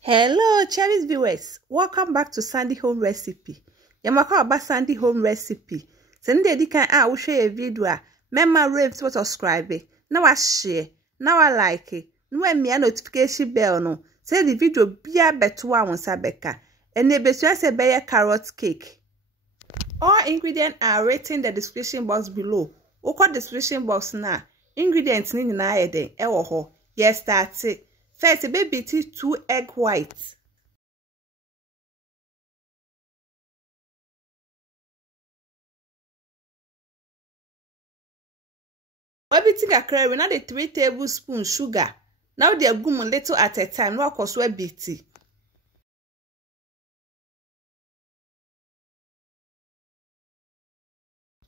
Hello, cherished viewers. Welcome back to Sandy Home Recipe. Yamaka about Sandy Home Recipe. Send the can share a video. Remember rave to subscribe. Now I share. Now I like it. No me a notification bell no. Say the video be a better one sabeka. And the best say be carrot cake. All ingredients are written in the description box below. Oko description box na. Ingredients ni na eden. Ewo ho. Yes, that's it. First, baby tea 2 egg whites. Baby tea kakra we na the 3 tablespoons sugar. Now they gum little at a time. No cause we tea.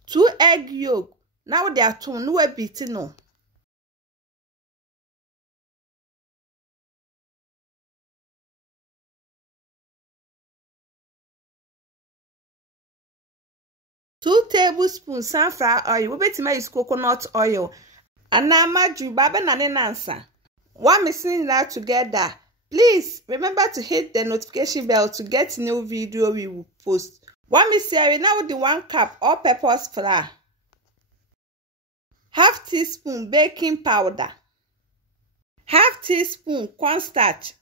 Two egg yolk. Now they are 2 no beating no. Two tablespoons sunflower oil. We better use coconut oil. And now maju baba na nansa. One mixing that together. Please remember to hit the notification bell to get new video we will post. One mixing now the 1 cup all-purpose flour. Half teaspoon baking powder. Half teaspoon cornstarch.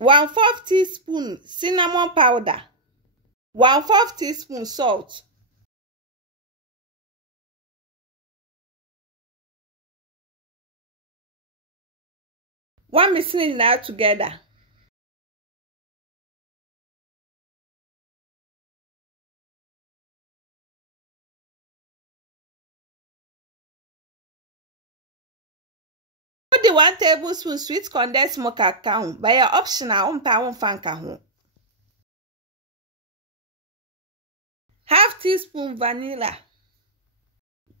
1/4 teaspoon cinnamon powder. 1/4 teaspoon salt. One mixing now together. Put the 1 tablespoon sweet condensed milk account by your optional £1 half teaspoon vanilla.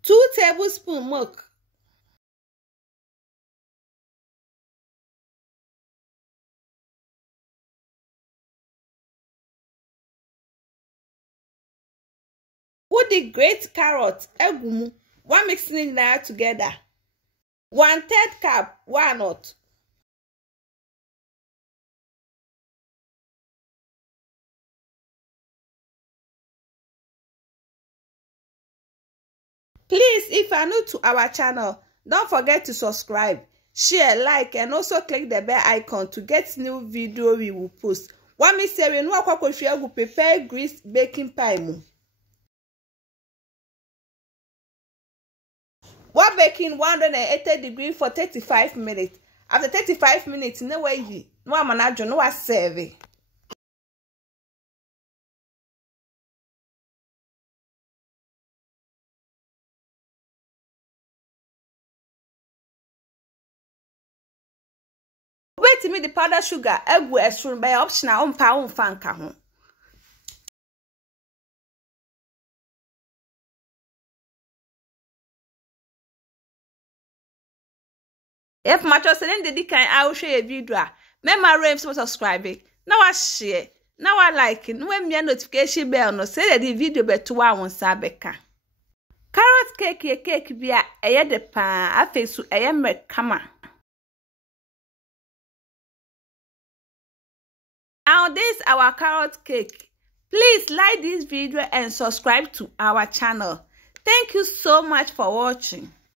2 tablespoon milk. Put the grated carrot, egumu, one mixing now together. 1/3 cup walnut. Please, if you are new to our channel, don't forget to subscribe, share, like, and also click the bell icon to get new video we will post. One mystery no akwakohwe go prepare greased baking pie mu. One baking 180 degrees for 35 minutes. After 35 minutes, no way no amanajo no serve. Wait to me the powder sugar, egg extra by optional £1 ho. If my trust in the can I will share a video. Remember rave to subscribe. Now I share. Now I like it. No me notification bell no say that the video be 2 hours sabeka. Carrot cake be a de pan afesu me kama. Now this our carrot cake. Please like this video and subscribe to our channel. Thank you so much for watching.